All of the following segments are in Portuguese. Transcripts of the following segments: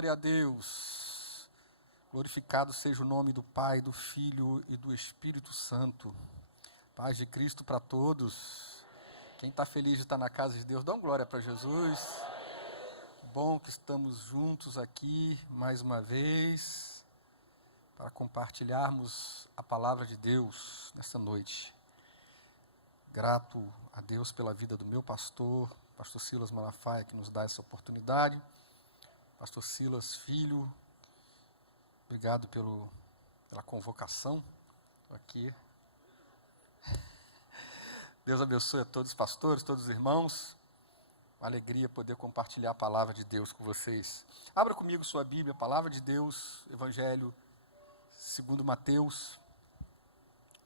Glória a Deus. Glorificado seja o nome do Pai, do Filho e do Espírito Santo. Paz de Cristo para todos. Quem está feliz de estar na casa de Deus, dá uma glória para Jesus. Que bom que estamos juntos aqui mais uma vez para compartilharmos a palavra de Deus nessa noite. Grato a Deus pela vida do meu pastor Silas Malafaia, que nos dá essa oportunidade. Pastor Silas, filho, obrigado pela convocação. Estou aqui. Deus abençoe a todos os pastores, todos os irmãos. Uma alegria poder compartilhar a palavra de Deus com vocês. Abra comigo sua Bíblia, a palavra de Deus, Evangelho segundo Mateus,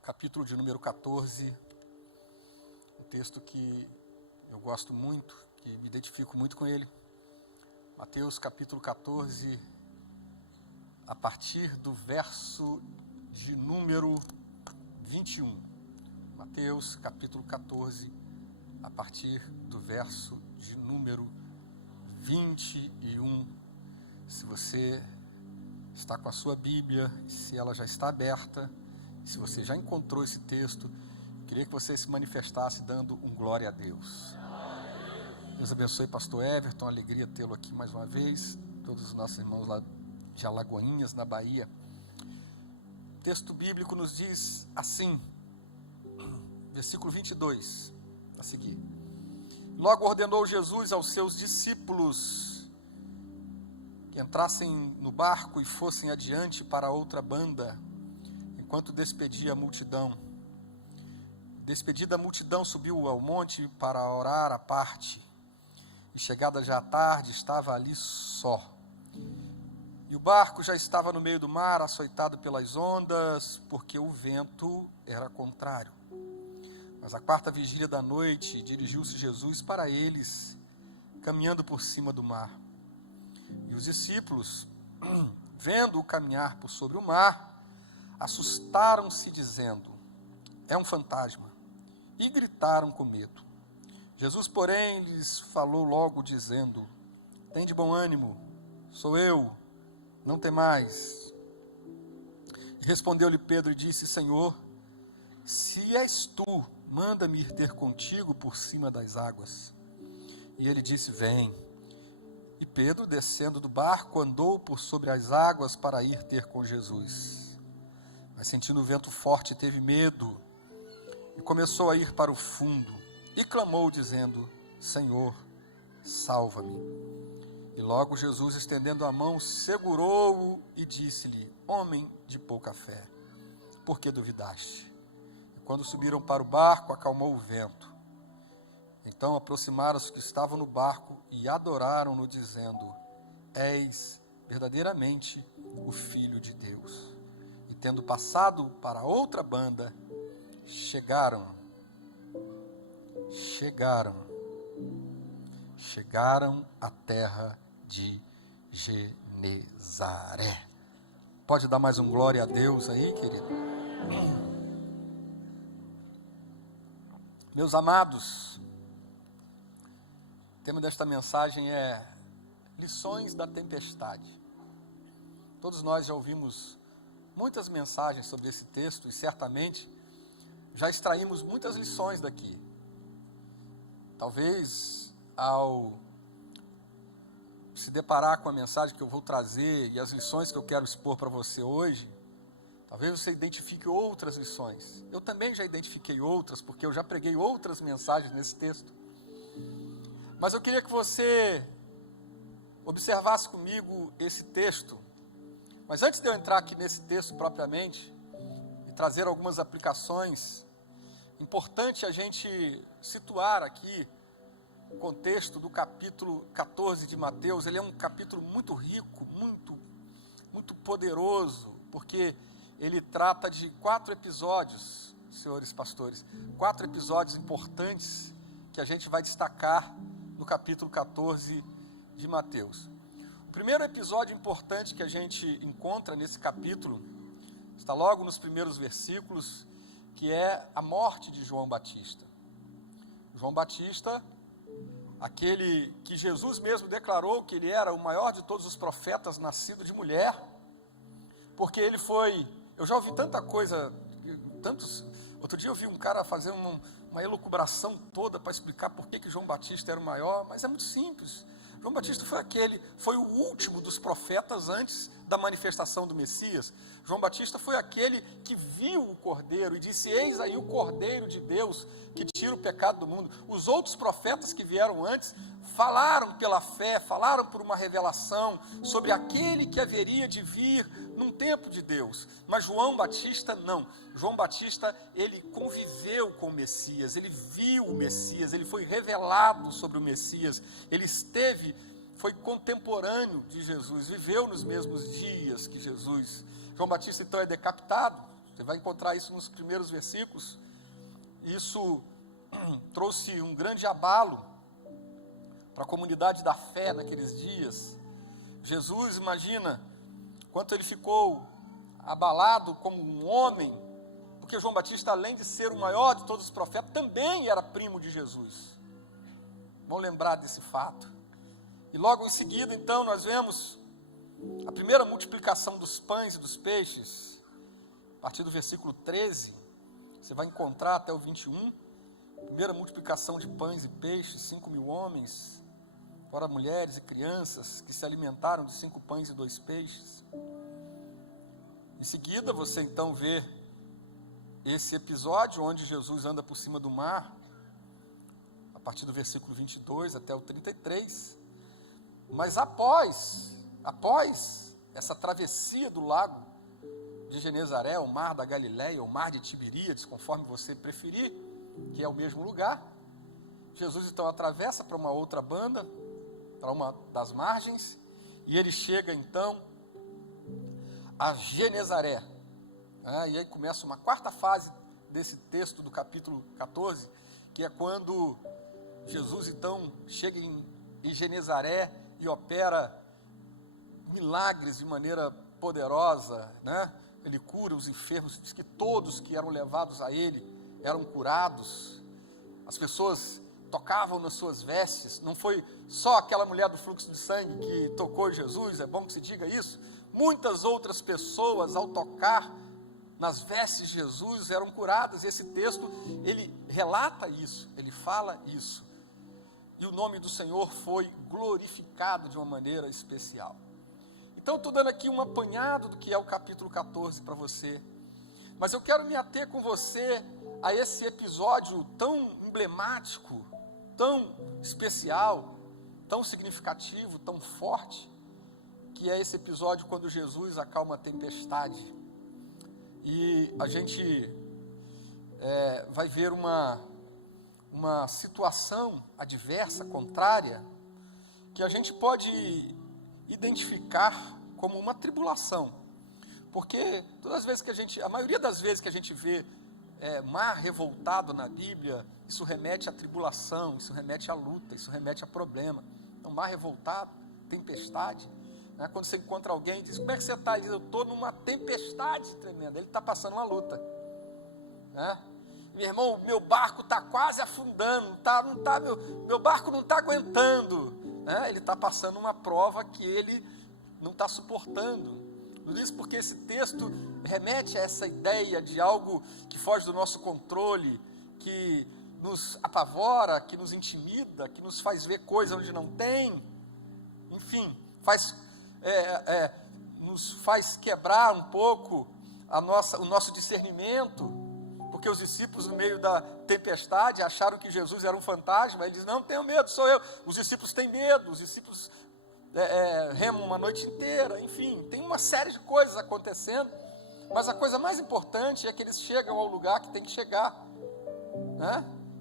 capítulo de número 14. Um texto que eu gosto muito, que me identifico muito com ele. Mateus capítulo 14, a partir do verso de número 21. Mateus capítulo 14, a partir do verso de número 21. Se você está com a sua Bíblia, se ela já está aberta, se você já encontrou esse texto, eu queria que você se manifestasse dando um glória a Deus. Deus abençoe pastor Everton, alegria tê-lo aqui mais uma vez, todos os nossos irmãos lá de Alagoinhas, na Bahia. O texto bíblico nos diz assim, versículo 22, a seguir. Logo ordenou Jesus aos seus discípulos que entrassem no barco e fossem adiante para outra banda, enquanto despedia a multidão. Despedida a multidão, subiu ao monte para orar à parte. E chegada já à tarde, estava ali só. E o barco já estava no meio do mar, açoitado pelas ondas, porque o vento era contrário. Mas à quarta vigília da noite, dirigiu-se Jesus para eles, caminhando por cima do mar. E os discípulos, vendo-o caminhar por sobre o mar, assustaram-se, dizendo: é um fantasma, e gritaram com medo. Jesus, porém, lhes falou logo, dizendo: tende bom ânimo, sou eu, não temais. E respondeu-lhe Pedro e disse: Senhor, se és tu, manda-me ir ter contigo por cima das águas. E ele disse: vem. E Pedro, descendo do barco, andou por sobre as águas para ir ter com Jesus. Mas sentindo o vento forte, teve medo e começou a ir para o fundo. E clamou, dizendo: Senhor, salva-me. E logo Jesus, estendendo a mão, segurou-o e disse-lhe: homem de pouca fé, por que duvidaste? E quando subiram para o barco, acalmou o vento. Então aproximaram-se os que estavam no barco e adoraram-no, dizendo: és verdadeiramente o Filho de Deus. E tendo passado para outra banda, chegaram à terra de Genezaré. Pode dar mais um glória a Deus aí, querido? Meus amados, o tema desta mensagem é lições da tempestade. Todos nós já ouvimos muitas mensagens sobre esse texto e certamente já extraímos muitas lições daqui. Talvez, ao se deparar com a mensagem que eu vou trazer e as lições que eu quero expor para você hoje, talvez você identifique outras lições. Eu também já identifiquei outras, porque eu já preguei outras mensagens nesse texto. Mas eu queria que você observasse comigo esse texto. Mas antes de eu entrar aqui nesse texto propriamente e trazer algumas aplicações, importante a gente situar aqui o contexto do capítulo 14 de Mateus. Ele é um capítulo muito rico, muito poderoso, porque ele trata de 4 episódios, senhores pastores, 4 episódios importantes que a gente vai destacar no capítulo 14 de Mateus. O primeiro episódio importante que a gente encontra nesse capítulo está logo nos primeiros versículos, que é a morte de João Batista. João Batista aquele que Jesus mesmo declarou que ele era o maior de todos os profetas nascido de mulher, porque ele foi, eu já ouvi tanta coisa, outro dia eu vi um cara fazer uma elucubração toda para explicar por que João Batista era o maior, mas é muito simples. João Batista foi o último dos profetas antes da manifestação do Messias. João Batista foi aquele que viu o Cordeiro e disse: eis aí o Cordeiro de Deus que tira o pecado do mundo. Os outros profetas que vieram antes falaram pela fé, falaram por uma revelação sobre aquele que haveria de vir num tempo de Deus. Mas João Batista não. João Batista, ele conviveu com o Messias, ele viu o Messias, ele foi revelado sobre o Messias, ele foi contemporâneo de Jesus, viveu nos mesmos dias que Jesus. João Batista então é decapitado, você vai encontrar isso nos primeiros versículos. Isso trouxe um grande abalo para a comunidade da fé naqueles dias. Jesus, imagina quanto ele ficou abalado como um homem, porque João Batista, além de ser o maior de todos os profetas, também era primo de Jesus. Vamos lembrar desse fato. E logo em seguida, então, nós vemos a primeira multiplicação dos pães e dos peixes, a partir do versículo 13, você vai encontrar até o 21, primeira multiplicação de pães e peixes, 5.000 homens, fora mulheres e crianças, que se alimentaram de 5 pães e 2 peixes. Em seguida, você então vê esse episódio onde Jesus anda por cima do mar, a partir do versículo 22 até o 33, mas após essa travessia do lago de Genezaré, o mar da Galileia, o mar de Tiberíades, conforme você preferir, que é o mesmo lugar, Jesus então atravessa para uma outra banda, para uma das margens, e ele chega então a Genezaré. E aí começa uma quarta fase desse texto do capítulo 14, que é quando Jesus então chega em Genezaré e opera milagres de maneira poderosa, Ele cura os enfermos, diz que todos que eram levados a ele eram curados, as pessoas tocavam nas suas vestes, não foi só aquela mulher do fluxo de sangue que tocou Jesus, é bom que se diga isso, muitas outras pessoas ao tocar nas vestes de Jesus eram curadas, e esse texto, ele relata isso, ele fala isso, e o nome do Senhor foi glorificado de uma maneira especial. Então, estou dando aqui um apanhado do que é o capítulo 14 para você, mas eu quero me ater com você a esse episódio tão emblemático, tão especial, tão significativo, tão forte, que é esse episódio quando Jesus acalma a tempestade. E a gente vai ver uma situação adversa, contrária, que a gente pode identificar como uma tribulação, porque todas as vezes a maioria das vezes que a gente vê mar revoltado na Bíblia, isso remete à tribulação, isso remete à luta, isso remete a problema. Então, mar revoltado, tempestade, quando você encontra alguém e diz: como é que você está? Ele diz: eu estou numa tempestade tremenda. Ele está passando uma luta, Meu irmão, meu barco está quase afundando, meu barco não está aguentando, Ele está passando uma prova que ele não está suportando. Tudo isso porque esse texto remete a essa ideia de algo que foge do nosso controle, que nos apavora, que nos intimida, que nos faz ver coisas onde não tem, enfim, nos faz quebrar um pouco o nosso discernimento, porque os discípulos, no meio da tempestade, acharam que Jesus era um fantasma. Ele diz: não tenham medo, sou eu. Os discípulos têm medo, os discípulos remam uma noite inteira, enfim, tem uma série de coisas acontecendo, mas a coisa mais importante é que eles chegam ao lugar que tem que chegar,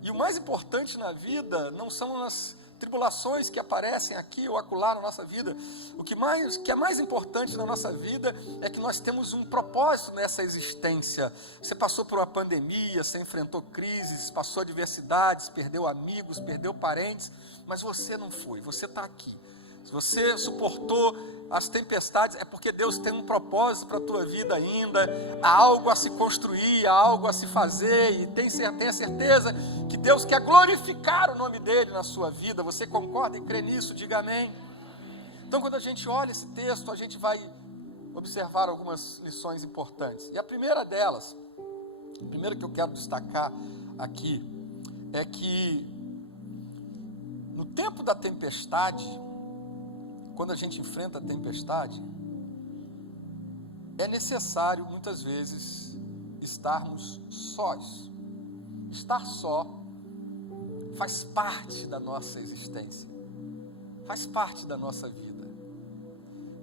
E o mais importante na vida não são as tribulações que aparecem aqui ou acolá na nossa vida. O que é mais importante na nossa vida é que nós temos um propósito nessa existência. Você passou por uma pandemia, você enfrentou crises, passou adversidades, perdeu amigos, perdeu parentes, mas você não foi, você está aqui. Se você suportou as tempestades, é porque Deus tem um propósito para a tua vida ainda. Há algo a se construir, há algo a se fazer. E tenha certeza que Deus quer glorificar o nome dEle na sua vida. Você concorda e crê nisso? Diga amém. Então, quando a gente olha esse texto, a gente vai observar algumas lições importantes. E a primeira delas, a primeira que eu quero destacar aqui, é que no tempo da tempestade, quando a gente enfrenta a tempestade, é necessário muitas vezes estarmos sós. Estar só faz parte da nossa existência, faz parte da nossa vida.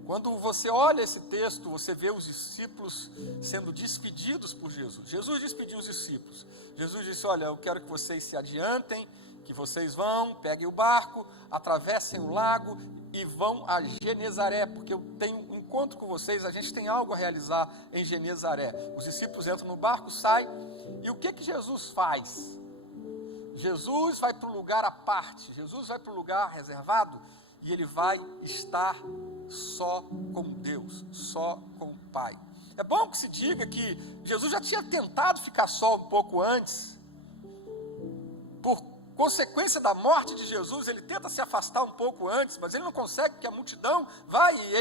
Quando você olha esse texto, você vê os discípulos sendo despedidos por Jesus. Jesus despediu os discípulos. Jesus disse: olha, eu quero que vocês se adiantem, que vocês vão, peguem o barco, atravessem o lago e vão a Genezaré, porque eu tenho um encontro com vocês, a gente tem algo a realizar em Genezaré. Os discípulos entram no barco, saem, e o que Jesus faz? Jesus vai para um lugar à parte, Jesus vai para um lugar reservado, e ele vai estar só com Deus, só com o Pai. É bom que se diga que Jesus já tinha tentado ficar só um pouco antes. Por consequência da morte de Jesus, ele tenta se afastar um pouco antes, mas ele não consegue, porque a multidão vai, e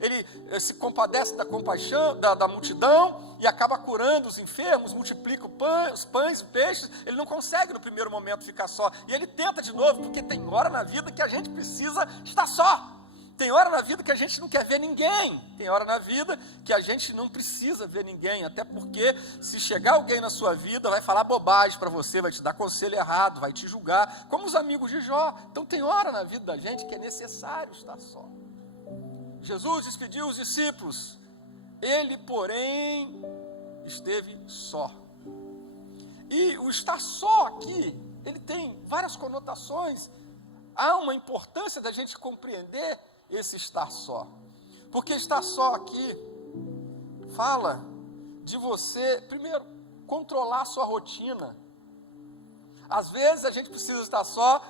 ele se compadece da compaixão, da multidão, e acaba curando os enfermos, multiplica os pães e peixes. Ele não consegue no primeiro momento ficar só, e ele tenta de novo, porque tem hora na vida que a gente precisa estar só. Tem hora na vida que a gente não quer ver ninguém. Tem hora na vida que a gente não precisa ver ninguém. Até porque se chegar alguém na sua vida, vai falar bobagem para você, vai te dar conselho errado, vai te julgar, como os amigos de Jó. Então tem hora na vida da gente que é necessário estar só. Jesus despediu os discípulos. Ele, porém, esteve só. E o estar só aqui, ele tem várias conotações. Há uma importância da gente compreender esse estar só, porque estar só aqui fala de você, primeiro, controlar a sua rotina. Às vezes a gente precisa estar só,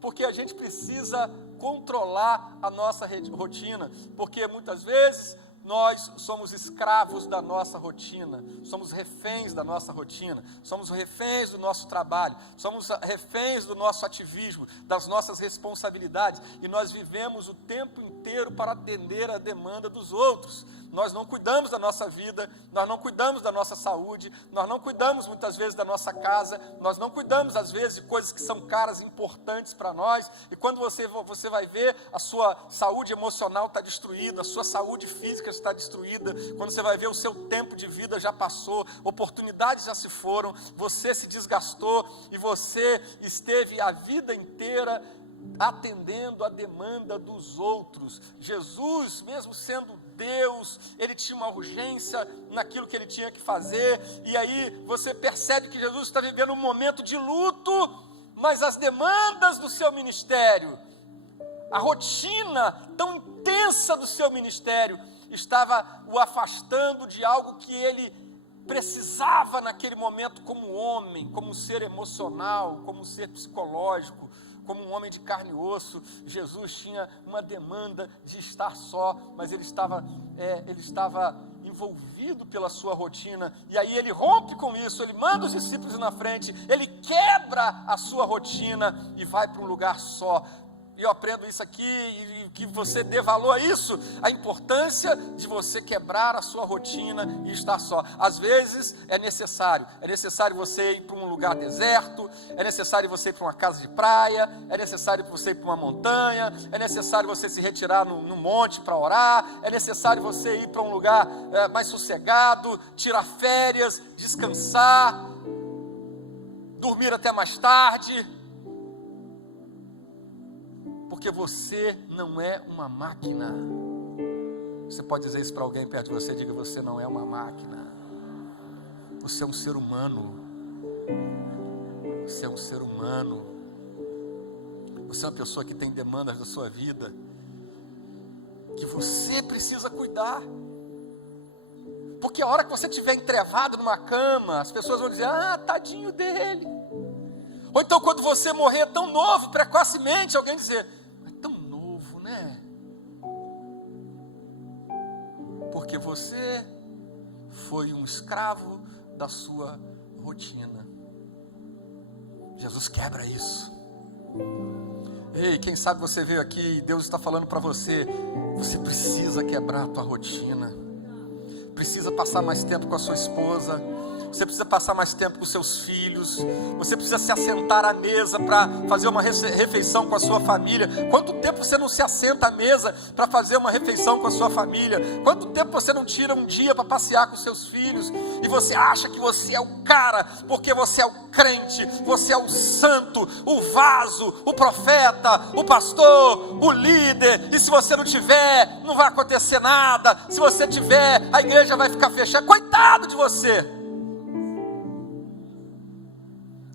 porque a gente precisa controlar a nossa rotina, porque muitas vezes nós somos escravos da nossa rotina, somos reféns da nossa rotina, somos reféns do nosso trabalho, somos reféns do nosso ativismo, das nossas responsabilidades, e nós vivemos o tempo inteiro para atender a demanda dos outros. Nós não cuidamos da nossa vida, nós não cuidamos da nossa saúde, nós não cuidamos muitas vezes da nossa casa, nós não cuidamos às vezes de coisas que são caras e importantes para nós, e quando você vai ver, a sua saúde emocional está destruída, a sua saúde física está destruída, quando você vai ver, o seu tempo de vida já passou, oportunidades já se foram, você se desgastou, e você esteve a vida inteira atendendo a demanda dos outros. Jesus, mesmo sendo Deus, ele tinha uma urgência naquilo que ele tinha que fazer, e aí você percebe que Jesus está vivendo um momento de luto, mas as demandas do seu ministério, a rotina tão intensa do seu ministério, estava o afastando de algo que ele precisava naquele momento como homem, como um ser emocional, como um ser psicológico, como um homem de carne e osso. Jesus tinha uma demanda de estar só, mas ele estava envolvido pela sua rotina, e aí ele rompe com isso, ele manda os discípulos na frente, ele quebra a sua rotina e vai para um lugar só. E eu aprendo isso aqui, e que você dê valor a isso, a importância de você quebrar a sua rotina e estar só. Às vezes é necessário você ir para um lugar deserto, é necessário você ir para uma casa de praia, é necessário você ir para uma montanha, é necessário você se retirar num monte para orar, é necessário você ir para um lugar mais sossegado, tirar férias, descansar, dormir até mais tarde, porque você não é uma máquina. Você pode dizer isso para alguém perto de você, diga: você não é uma máquina, você é um ser humano, você é um ser humano, você é uma pessoa que tem demandas da sua vida, que você precisa cuidar, porque a hora que você estiver entrevado numa cama, as pessoas vão dizer: ah, tadinho dele. Ou então quando você morrer tão novo, precocemente, alguém dizer: é tão novo, né? porque você foi um escravo da sua rotina. Jesus quebra isso. Ei, quem sabe você veio aqui e Deus está falando para você, você precisa quebrar a tua rotina, precisa passar mais tempo com a sua esposa, você precisa passar mais tempo com seus filhos, você precisa se assentar à mesa para fazer uma refeição com a sua família. Quanto tempo você não se assenta à mesa para fazer uma refeição com a sua família? Quanto tempo você não tira um dia para passear com seus filhos? E você acha que você é o cara, porque você é o crente, você é o santo, o vaso, o profeta, o pastor, o líder. E se você não tiver, não vai acontecer nada. Se você tiver, a igreja vai ficar fechada. Coitado de você.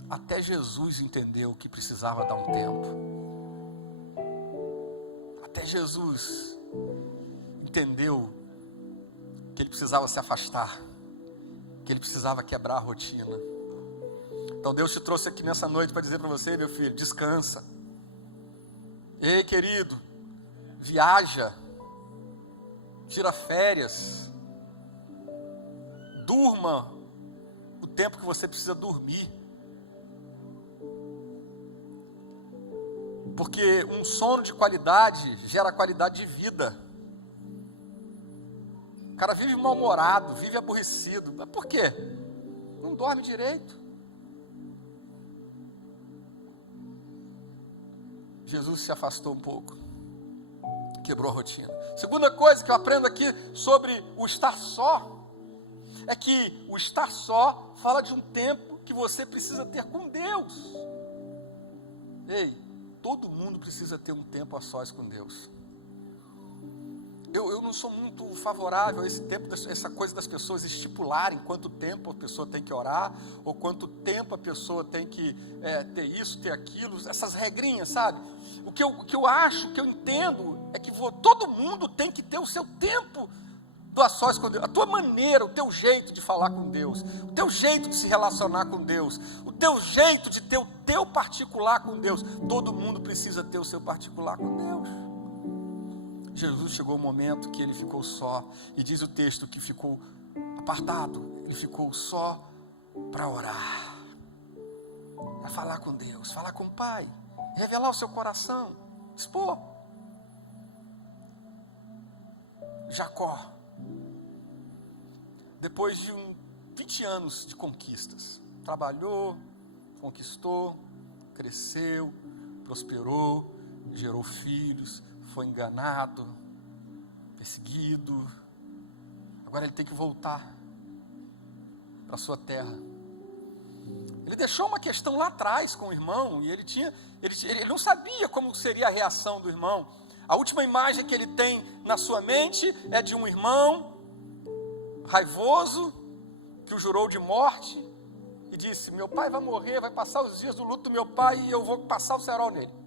Até Jesus entendeu que precisava dar um tempo. Até Jesus entendeu que ele precisava se afastar, que ele precisava quebrar a rotina. Então Deus te trouxe aqui nessa noite para dizer para você, meu filho, descansa. Ei, querido, viaja, tira férias, durma o tempo que você precisa dormir. Porque um sono de qualidade gera qualidade de vida. O cara vive mal-humorado, vive aborrecido. Mas por quê? Não dorme direito. Jesus se afastou um pouco, quebrou a rotina. Segunda coisa que eu aprendo aqui sobre o estar só, é que o estar só fala de um tempo que você precisa ter com Deus. Ei, todo mundo precisa ter um tempo a sós com Deus. Eu não sou muito favorável a esse tempo, essa coisa das pessoas estipularem quanto tempo a pessoa tem que orar, ou quanto tempo a pessoa tem que ter isso, ter aquilo, essas regrinhas, sabe? O que eu acho, o que eu entendo, é que todo mundo tem que ter o seu tempo do a sós com Deus, a tua maneira, o teu jeito de falar com Deus, o teu jeito de se relacionar com Deus, o teu jeito de ter o teu particular com Deus. Todo mundo precisa ter o seu particular com Deus. Jesus chegou um momento que ele ficou só, e diz o texto que ficou apartado, ele ficou só para orar, para falar com Deus, falar com o Pai, revelar o seu coração, expor. Jacó, depois de 20 anos de conquistas, trabalhou, conquistou, cresceu, prosperou, gerou filhos, foi enganado, perseguido. Agora ele tem que voltar para a sua terra. Ele deixou uma questão lá atrás com o irmão, e ele não sabia como seria a reação do irmão. A última imagem que ele tem na sua mente é de um irmão raivoso, que o jurou de morte, e disse: meu pai vai morrer, vai passar os dias do luto do meu pai, e eu vou passar o cerol nele.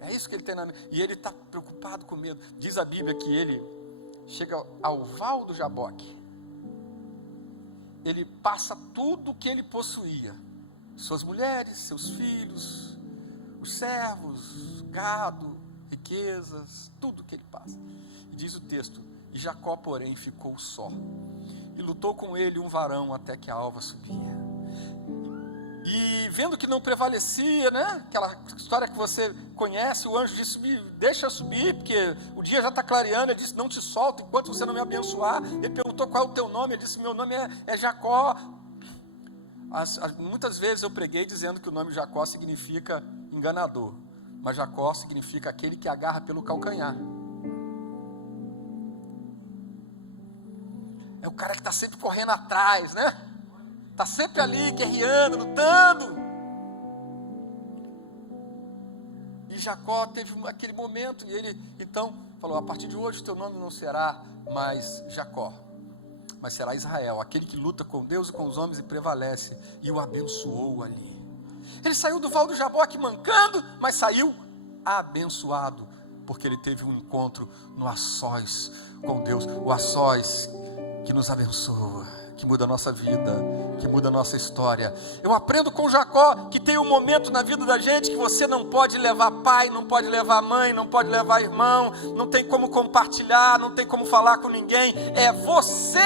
É isso que ele tem na mente, e ele está preocupado com medo. Diz a Bíblia que ele chega ao val do Jaboque, ele passa tudo o que ele possuía, suas mulheres, seus filhos, os servos, gado, riquezas, tudo que ele passa. E diz o texto: e Jacó, porém, ficou só, e lutou com ele um varão até que a alva subia. E vendo que não prevalecia, né? Aquela história que você conhece, o anjo disse: deixa eu subir, porque o dia já está clareando. Ele disse: não te solto enquanto você não me abençoar. Ele perguntou: qual é o teu nome? Ele disse: meu nome é Jacó. Muitas vezes eu preguei dizendo que o nome Jacó significa enganador, mas Jacó significa aquele que agarra pelo calcanhar. É o cara que está sempre correndo atrás, né? Está sempre ali, guerreando, lutando. E Jacó teve aquele momento, e ele então falou: a partir de hoje o teu nome não será mais Jacó, mas será Israel, aquele que luta com Deus e com os homens e prevalece. E o abençoou ali. Ele saiu do val do Jaboque mancando, mas saiu abençoado, porque ele teve um encontro no a sós com Deus, o a sós que nos abençoa, que muda a nossa vida, que muda a nossa história. Eu aprendo com Jacó que tem um momento na vida da gente que você não pode levar pai, não pode levar mãe, não pode levar irmão, não tem como compartilhar, não tem como falar com ninguém. É você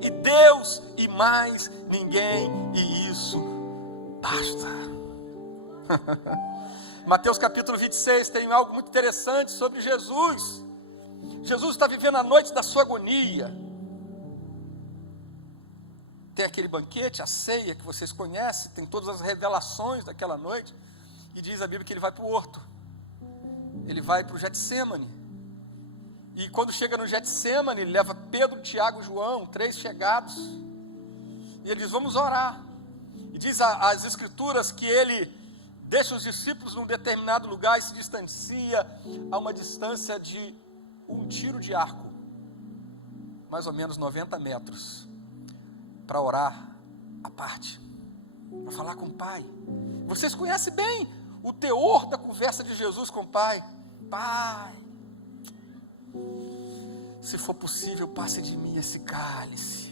e Deus e mais ninguém, e isso basta. Mateus capítulo 26 tem algo muito interessante sobre Jesus. Jesus está vivendo a noite da sua agonia. Tem aquele banquete, a ceia que vocês conhecem, tem todas as revelações daquela noite, e diz a Bíblia que ele vai para o horto, ele vai para o Getsêmani, e quando chega no Getsêmani, ele leva Pedro, Tiago e João, 3 chegados, e ele diz, vamos orar, e diz as escrituras que ele deixa os discípulos num determinado lugar e se distancia a uma distância de um tiro de arco, mais ou menos 90 metros, para orar à parte, para falar com o Pai. Vocês conhecem bem o teor da conversa de Jesus com o Pai. Pai, se for possível, passe de mim esse cálice.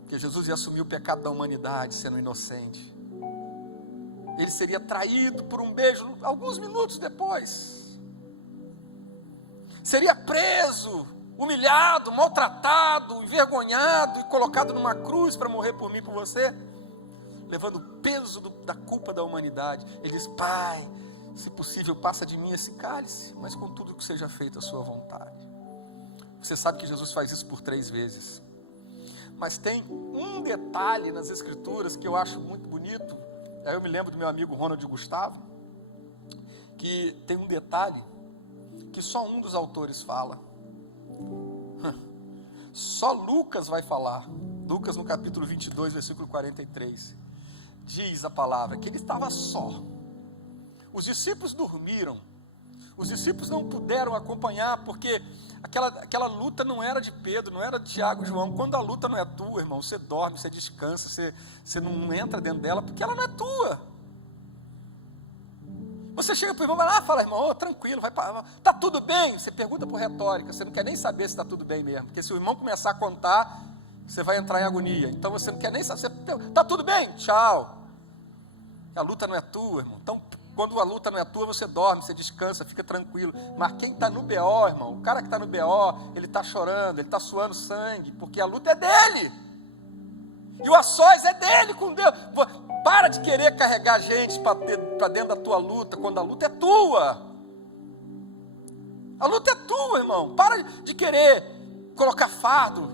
Porque Jesus ia assumir o pecado da humanidade, sendo inocente. Ele seria traído por um beijo alguns minutos depois. Seria preso, humilhado, maltratado, envergonhado e colocado numa cruz para morrer por mim e por você, levando o peso da culpa da humanidade. Ele diz, Pai, se possível, passa de mim esse cálice, mas contudo que seja feita a sua vontade. Você sabe que Jesus faz isso por 3 vezes. Mas tem um detalhe nas escrituras que eu acho muito bonito. Aí eu me lembro do meu amigo Ronald Gustavo, que tem um detalhe que só um dos autores fala. Só Lucas vai falar. Lucas no capítulo 22, versículo 43. Diz a palavra que ele estava só. Os discípulos dormiram. Os discípulos não puderam acompanhar, porque aquela luta não era de Pedro, não era de Tiago e João. Quando a luta não é tua, irmão, você dorme, você descansa, você não entra dentro dela, porque ela não é tua. Você chega para o irmão, vai lá, fala, irmão, tranquilo, está tudo bem? Você pergunta por retórica, você não quer nem saber se está tudo bem mesmo, porque se o irmão começar a contar, você vai entrar em agonia. Então você não quer nem saber, está tudo bem? Tchau. A luta não é tua, irmão. Então, quando a luta não é tua, você dorme, você descansa, fica tranquilo. Mas quem está no BO, irmão, o cara que está no BO, ele está chorando, ele está suando sangue, porque a luta é dele. E o a sós é dele com Deus. Para de querer carregar gente para dentro da tua luta, quando a luta é tua. A luta é tua, irmão. Para de querer colocar fardo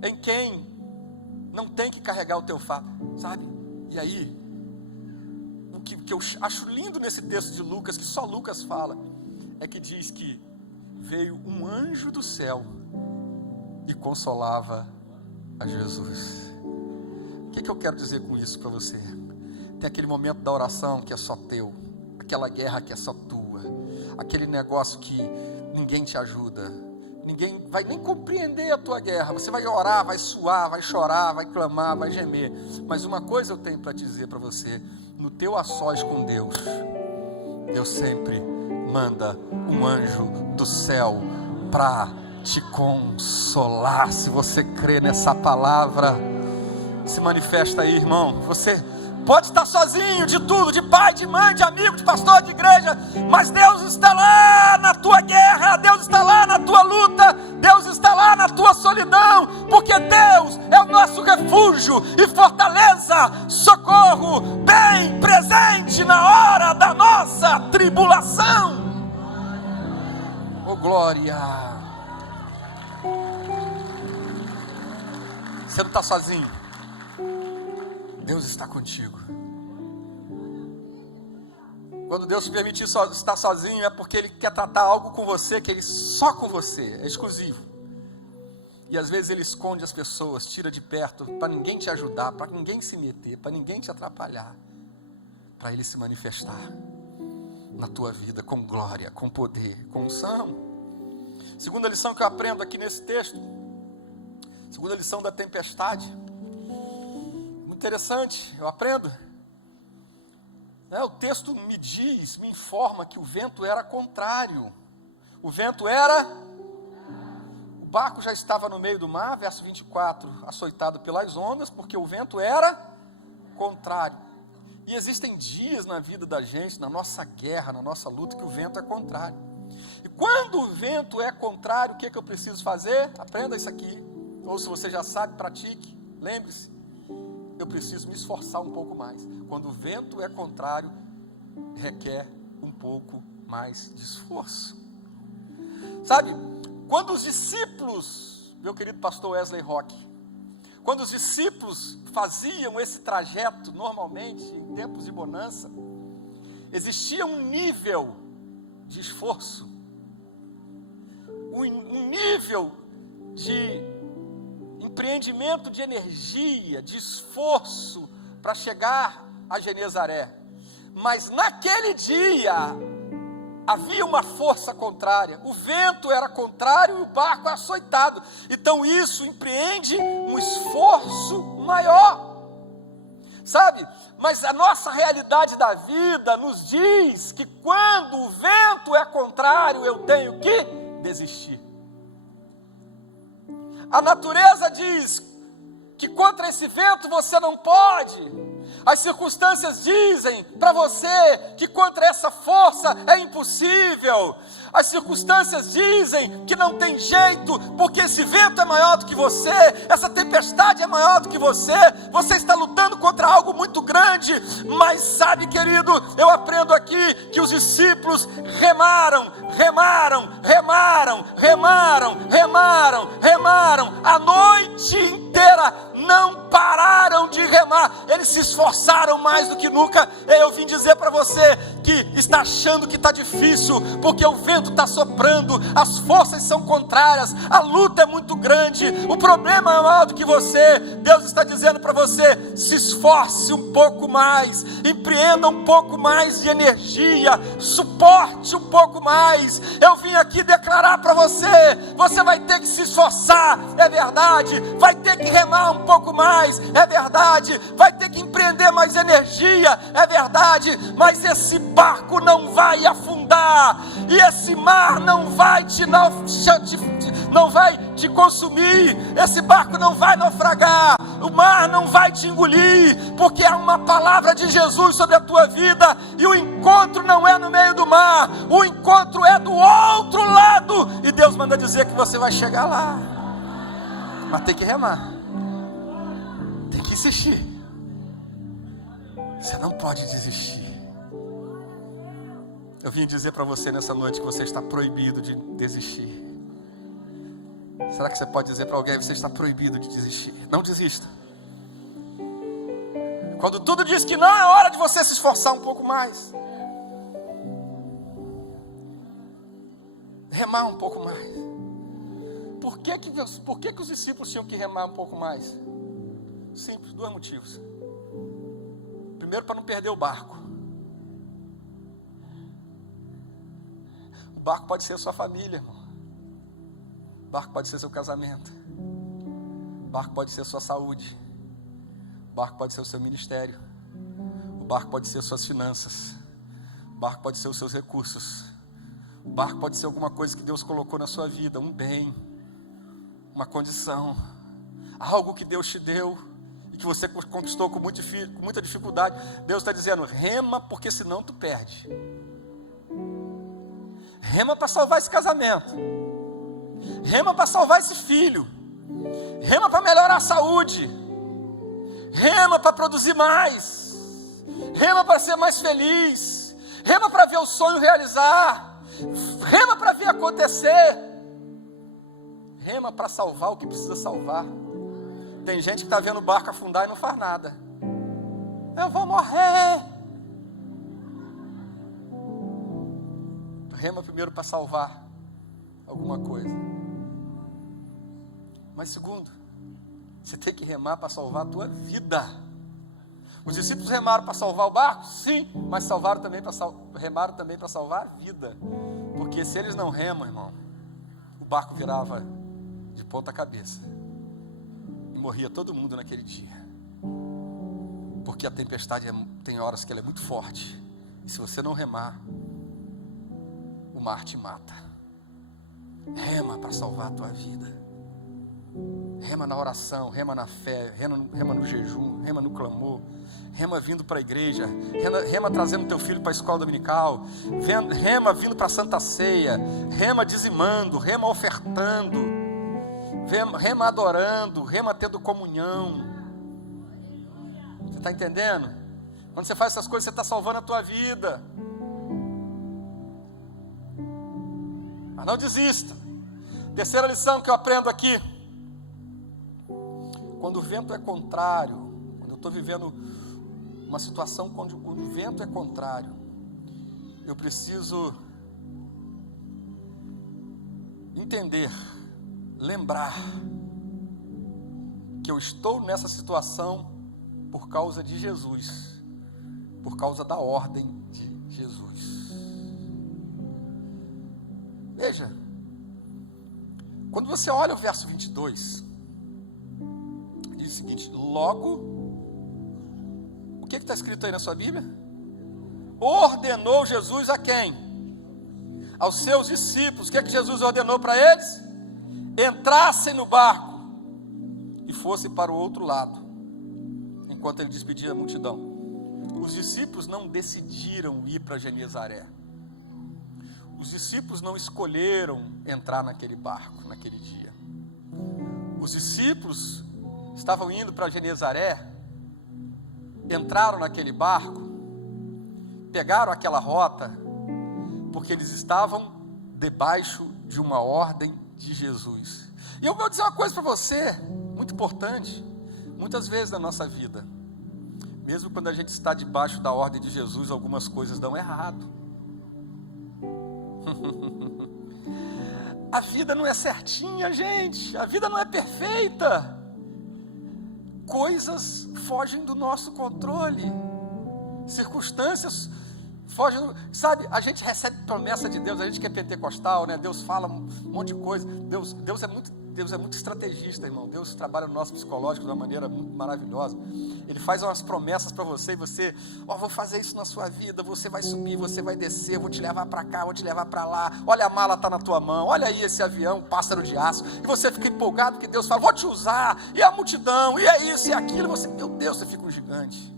em quem não tem que carregar o teu fardo, sabe? E aí, o que eu acho lindo nesse texto de Lucas, que só Lucas fala, é que diz que veio um anjo do céu e consolava a Jesus. O que eu quero dizer com isso para você? Tem aquele momento da oração que é só teu, aquela guerra que é só tua, aquele negócio que ninguém te ajuda, ninguém vai nem compreender a tua guerra. Você vai orar, vai suar, vai chorar, vai clamar, vai gemer. Mas uma coisa eu tenho para dizer para você: no teu a sós com Deus, Deus sempre manda um anjo do céu para te consolar. Se você crê nessa palavra, se manifesta aí, irmão. Você pode estar sozinho de tudo, de pai, de mãe, de amigo, de pastor, de igreja, mas Deus está lá na tua guerra, Deus está lá na tua luta, Deus está lá na tua solidão, porque Deus é o nosso refúgio e fortaleza, socorro bem presente na hora da nossa tribulação. Oh glória! Você não está sozinho. Deus está contigo. Quando Deus te permite estar sozinho, é porque Ele quer tratar algo com você, que Ele só com você, é exclusivo. E às vezes Ele esconde as pessoas, tira de perto, para ninguém te ajudar, para ninguém se meter, para ninguém te atrapalhar, para Ele se manifestar na tua vida com glória, com poder, com unção. Segunda lição que eu aprendo aqui nesse texto, segunda lição da tempestade. Interessante, eu aprendo. O texto me informa que o vento era contrário. O vento era barco já estava no meio do mar, verso 24, açoitado pelas ondas, porque o vento era contrário. E existem dias na vida da gente, na nossa guerra, na nossa luta, que o vento é contrário. E quando o vento é contrário, o que eu preciso fazer? Aprenda isso aqui. Ou se você já sabe, pratique. Lembre-se, eu preciso me esforçar um pouco mais. Quando o vento é contrário, requer um pouco mais de esforço. Sabe, quando os discípulos, meu querido pastor Wesley Roque, quando os discípulos faziam esse trajeto normalmente, em tempos de bonança, existia um nível de esforço, um nível de empreendimento de energia, de esforço para chegar a Genezaré. Mas naquele dia havia uma força contrária, o vento era contrário e o barco açoitado. Então isso empreende um esforço maior, sabe? Mas a nossa realidade da vida nos diz que quando o vento é contrário, eu tenho que desistir. A natureza diz que contra esse vento você não pode. As circunstâncias dizem para você que contra essa força é impossível. As circunstâncias dizem que não tem jeito, porque esse vento é maior do que você, essa tempestade é maior do que você está lutando contra algo muito grande. Mas sabe, querido, eu aprendo aqui que os discípulos remaram a noite inteira, não pararam de remar, eles se esforçaram mais do que nunca. Eu vim dizer para você que está achando que está difícil, porque o vento está soprando, as forças são contrárias, a luta é muito grande, o problema é maior do que você. Deus está dizendo para você: se esforce um pouco mais, empreenda um pouco mais de energia, suporte um pouco mais. Eu vim aqui declarar para você: você vai ter que se esforçar, é verdade, vai ter que remar um pouco mais, é verdade, vai ter que empreender mais energia, é verdade, mas esse barco não vai afundar, e esse mar não vai te consumir, esse barco não vai naufragar, o mar não vai te engolir, porque há uma palavra de Jesus sobre a tua vida, e o encontro não é no meio do mar, o encontro é do outro lado, e Deus manda dizer que você vai chegar lá, mas tem que remar, tem que insistir, você não pode desistir. Eu vim dizer para você nessa noite que você está proibido de desistir. Será que você pode dizer para alguém: você está proibido de desistir? Não desista. Quando tudo diz que não, é hora de você se esforçar um pouco mais, remar um pouco mais. Por que os discípulos tinham que remar um pouco mais? Simples, dois motivos. Primeiro, para não perder o barco. O barco pode ser a sua família, irmão. O barco pode ser seu casamento. O barco pode ser a sua saúde. O barco pode ser o seu ministério. O barco pode ser suas finanças. O barco pode ser os seus recursos. O barco pode ser alguma coisa que Deus colocou na sua vida, um bem, uma condição, algo que Deus te deu e que você conquistou com muita dificuldade. Deus está dizendo: rema, porque senão tu perde. Rema para salvar esse casamento, rema para salvar esse filho, rema para melhorar a saúde, rema para produzir mais, rema para ser mais feliz, rema para ver o sonho realizar, rema para ver acontecer, rema para salvar o que precisa salvar. Tem gente que está vendo o barco afundar e não faz nada. Eu vou morrer. Rema primeiro para salvar alguma coisa. Mas segundo, você tem que remar para salvar a tua vida. Os discípulos remaram para salvar o barco? Sim, mas remaram também para salvar a vida. Porque se eles não remam, irmão, o barco virava de ponta cabeça e morria todo mundo naquele dia. Porque a tempestade tem horas que ela é muito forte, e se você não remar, o mar te mata. Rema para salvar a tua vida. Rema na oração, rema na fé, rema no jejum, rema no clamor, rema vindo para a igreja, rema trazendo teu filho para a escola dominical, rema vindo para a Santa Ceia, rema dizimando, rema ofertando, rema adorando, rema tendo comunhão. Você está entendendo? Quando você faz essas coisas, você está salvando a tua vida. Mas não desista. Terceira lição que eu aprendo aqui: quando o vento é contrário, quando eu estou vivendo uma situação onde o vento é contrário, eu preciso entender, lembrar que eu estou nessa situação por causa de Jesus, por causa da ordem de Jesus. Veja, quando você olha o verso 22, diz o seguinte: logo, o que está escrito aí na sua Bíblia? Ordenou Jesus a quem? Aos seus discípulos. O que Jesus ordenou para eles? Entrassem no barco e fossem para o outro lado, enquanto ele despedia a multidão. Os discípulos não decidiram ir para Genezaré. Os discípulos não escolheram entrar naquele barco naquele dia. Os discípulos estavam indo para Genezaré, entraram naquele barco, pegaram aquela rota, porque eles estavam debaixo de uma ordem de Jesus. E eu vou dizer uma coisa para você, muito importante. Muitas vezes na nossa vida, mesmo quando a gente está debaixo da ordem de Jesus, algumas coisas dão errado. A vida não é certinha, gente. A vida não é perfeita. Coisas fogem do nosso controle. Circunstâncias fogem. Sabe, a gente recebe promessa de Deus. A gente que é pentecostal, né? Deus fala um monte de coisa. Deus é muito estrategista, irmão. Deus trabalha no nosso psicológico de uma maneira muito maravilhosa. Ele faz umas promessas para você e você, vou fazer isso na sua vida, você vai subir, você vai descer, vou te levar para cá, vou te levar para lá, olha, a mala está na tua mão, olha aí esse avião, pássaro de aço, e você fica empolgado porque Deus fala, vou te usar, e a multidão, e é isso, e aquilo, e você, meu Deus, você fica um gigante.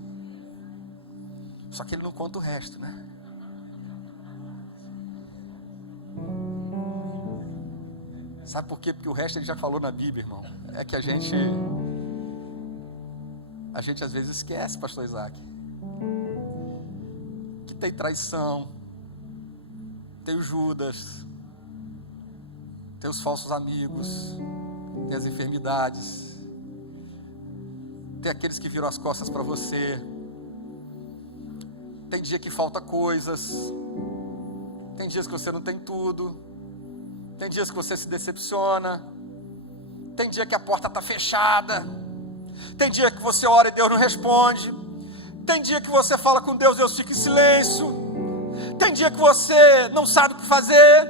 Só que ele não conta o resto, né? Sabe por quê? Porque o resto ele já falou na Bíblia, irmão. É que a gente às vezes esquece, pastor Isaac, que tem traição, tem o Judas, tem os falsos amigos, tem as enfermidades, tem aqueles que viram as costas para você, tem dia que falta coisas, tem dias que você não tem tudo, tem dias que você se decepciona, tem dia que a porta está fechada, tem dia que você ora e Deus não responde, tem dia que você fala com Deus, Deus fica em silêncio, tem dia que você não sabe o que fazer,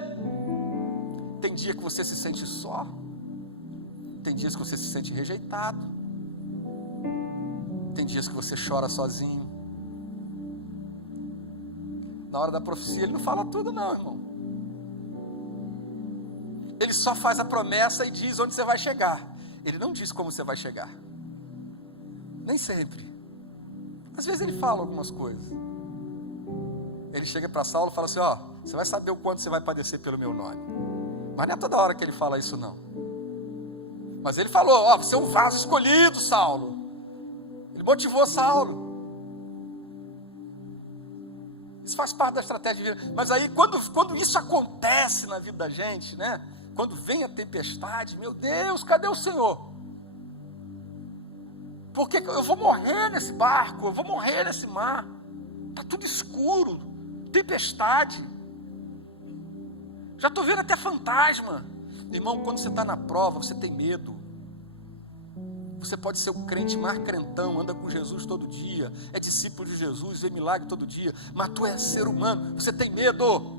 tem dia que você se sente só, tem dias que você se sente rejeitado, tem dias que você chora sozinho. Na hora da profecia ele não fala tudo não, irmão. Ele só faz a promessa e diz onde você vai chegar. Ele não diz como você vai chegar. Nem sempre. Às vezes ele fala algumas coisas. Ele chega para Saulo e fala assim, você vai saber o quanto você vai padecer pelo meu nome. Mas não é toda hora que ele fala isso não. Mas ele falou, você é um vaso escolhido, Saulo. Ele motivou Saulo. Isso faz parte da estratégia de vida. Mas aí quando isso acontece na vida da gente, né? Quando vem a tempestade, meu Deus, cadê o Senhor? Porque eu vou morrer nesse barco, eu vou morrer nesse mar. Está tudo escuro, tempestade. Já estou vendo até fantasma. Irmão, quando você está na prova, você tem medo. Você pode ser o crente mais crentão, anda com Jesus todo dia, é discípulo de Jesus, vê milagre todo dia, mas tu é ser humano, você tem medo.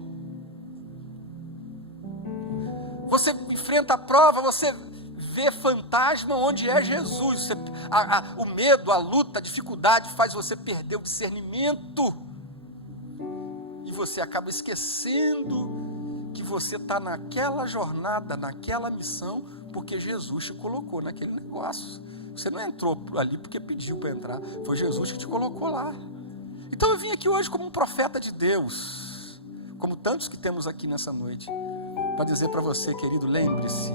Você enfrenta a prova, você vê fantasma onde é Jesus. O medo, a luta, a dificuldade faz você perder o discernimento. E você acaba esquecendo que você está naquela jornada, naquela missão, porque Jesus te colocou naquele negócio. Você não entrou ali porque pediu para entrar, foi Jesus que te colocou lá. Então eu vim aqui hoje como um profeta de Deus, como tantos que temos aqui nessa noite, para dizer para você, querido, lembre-se.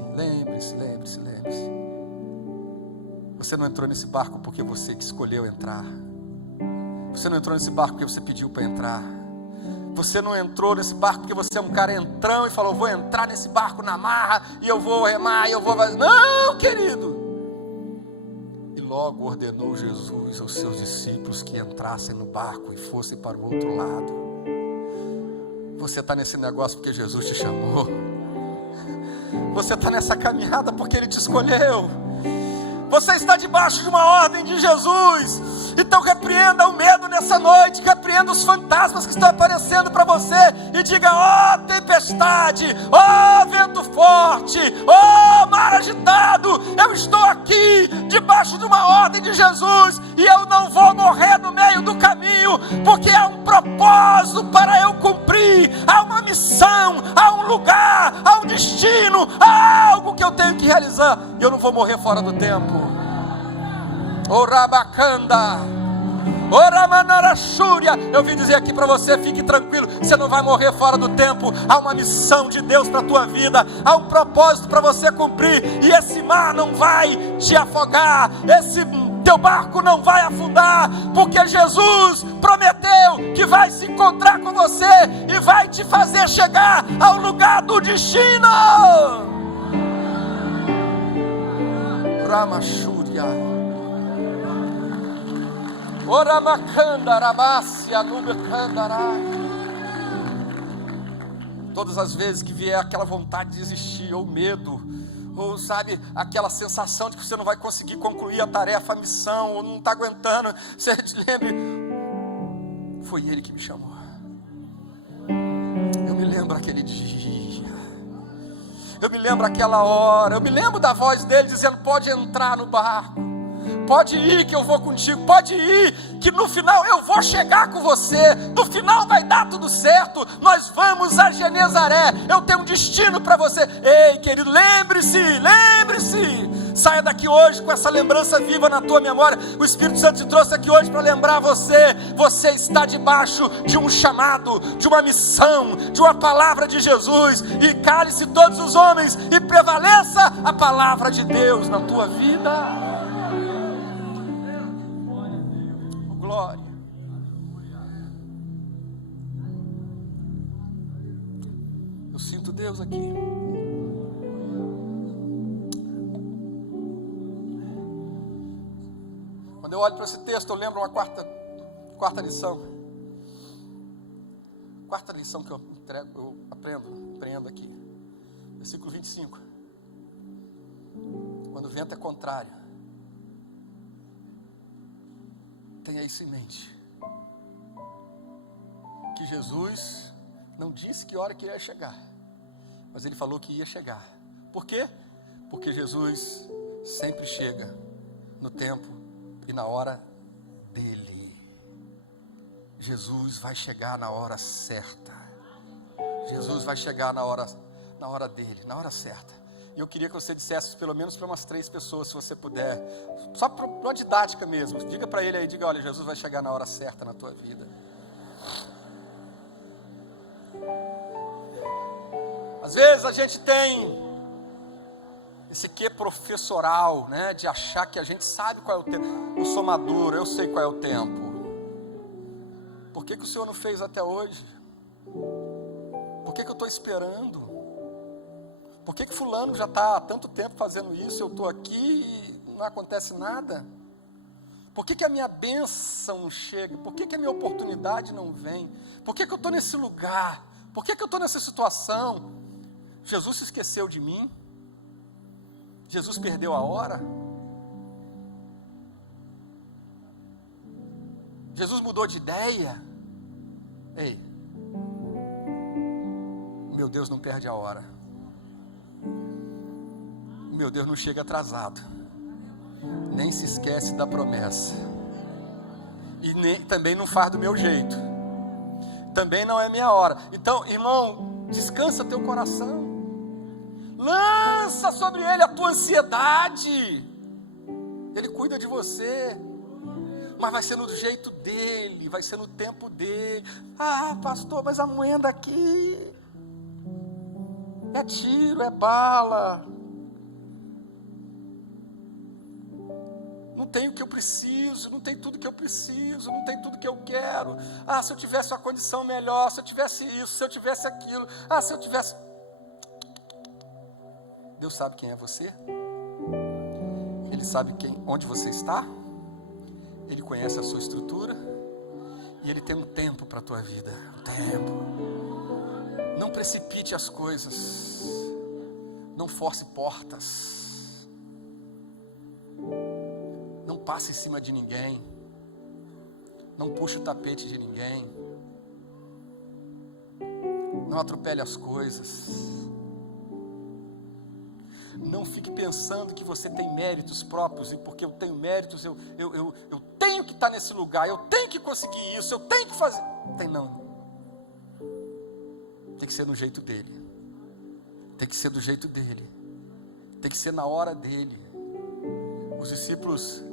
Você não entrou nesse barco porque você que escolheu entrar. Você não entrou nesse barco porque você pediu para entrar. Você não entrou nesse barco porque você é um cara entrão e falou, vou entrar nesse barco na marra e eu vou remar e eu vou... Não, querido. E logo ordenou Jesus aos seus discípulos que entrassem no barco e fossem para o outro lado. Você está nesse negócio porque Jesus te chamou. Você está nessa caminhada porque Ele te escolheu. Você está debaixo de uma ordem de Jesus. Então repreenda o medo nessa noite, repreenda os fantasmas que estão aparecendo para você e diga, ó tempestade, ó vento forte, ó mar agitado, eu estou aqui debaixo de uma ordem de Jesus e eu não vou morrer no meio do caminho, porque há um propósito para eu cumprir, há uma missão, há um lugar, há um destino, há algo que eu tenho que realizar e eu não vou morrer fora do tempo. Orabacanda, Oramanarachúria. Eu vim dizer aqui para você, fique tranquilo, você não vai morrer fora do tempo. Há uma missão de Deus para a tua vida, há um propósito para você cumprir, e esse mar não vai te afogar, esse teu barco não vai afundar, porque Jesus prometeu que vai se encontrar com você e vai te fazer chegar ao lugar do destino. Ramachúria, Oramakanda, Rabácia, Nubekandará. Todas as vezes que vier aquela vontade de desistir, ou medo, ou sabe, aquela sensação de que você não vai conseguir concluir a tarefa, a missão, ou não está aguentando, você lembre, foi Ele que me chamou. Eu me lembro aquele dia, eu me lembro aquela hora, eu me lembro da voz dele dizendo, pode entrar no barco, pode ir que eu vou contigo, pode ir que no final eu vou chegar com você, no final vai dar tudo certo, nós vamos a Genezaré, eu tenho um destino para você. Ei querido, lembre-se, saia daqui hoje com essa lembrança viva na tua memória. O Espírito Santo te trouxe aqui hoje para lembrar você, você está debaixo de um chamado, de uma missão, de uma palavra de Jesus, e cale-se todos os homens e prevaleça a palavra de Deus na tua vida. Glória. Eu sinto Deus aqui. Quando eu olho para esse texto, eu lembro uma quarta lição. Quarta lição que eu aprendo aqui. Versículo 25. Quando o vento é contrário, tenha isso em mente, que Jesus não disse que hora que ia chegar, mas Ele falou que ia chegar. Por quê? Porque Jesus sempre chega no tempo e na hora dele. Jesus vai chegar na hora certa. Jesus vai chegar na hora dele, na hora certa. E eu queria que você dissesse pelo menos para umas 3 pessoas, se você puder, só para uma didática mesmo. Diga para ele aí, diga, olha, Jesus vai chegar na hora certa na tua vida. Às vezes a gente tem esse quê professoral, né, de achar que a gente sabe qual é o tempo. Eu sou maduro, eu sei qual é o tempo. Por que o Senhor não fez até hoje? Por que eu estou esperando? Por que fulano já está há tanto tempo fazendo isso, eu estou aqui e não acontece nada? Por que a minha bênção não chega? Por que a minha oportunidade não vem? Por que eu estou nesse lugar? Por que eu estou nessa situação? Jesus se esqueceu de mim? Jesus perdeu a hora? Jesus mudou de ideia? Ei, meu Deus não perde a hora. Meu Deus não chega atrasado, nem se esquece da promessa, e também não faz do meu jeito, também não é minha hora. Então, irmão, Descansa teu coração. Lança sobre Ele a tua ansiedade. Ele cuida de você. Mas vai ser no jeito dele, vai ser no tempo dele. Ah, pastor, mas a moeda aqui é tiro, é bala. Não tem o que eu preciso, não tem tudo que eu preciso, não tem tudo que eu quero. Ah, se eu tivesse uma condição melhor, se eu tivesse isso, se eu tivesse aquilo. Ah, se eu tivesse... Deus sabe quem é você. Ele sabe onde você está. Ele conhece a sua estrutura. E Ele tem um tempo para a tua vida. Um tempo. Não precipite as coisas. Não force portas. Não passe em cima de ninguém. Não puxe o tapete de ninguém. Não atropele as coisas. Não fique pensando que você tem méritos próprios, e porque eu tenho méritos, eu tenho que estar nesse lugar, eu tenho que conseguir isso, eu tenho que fazer. Tem não. Tem que ser no jeito dele. Tem que ser do jeito dele. Tem que ser na hora dele. Os discípulos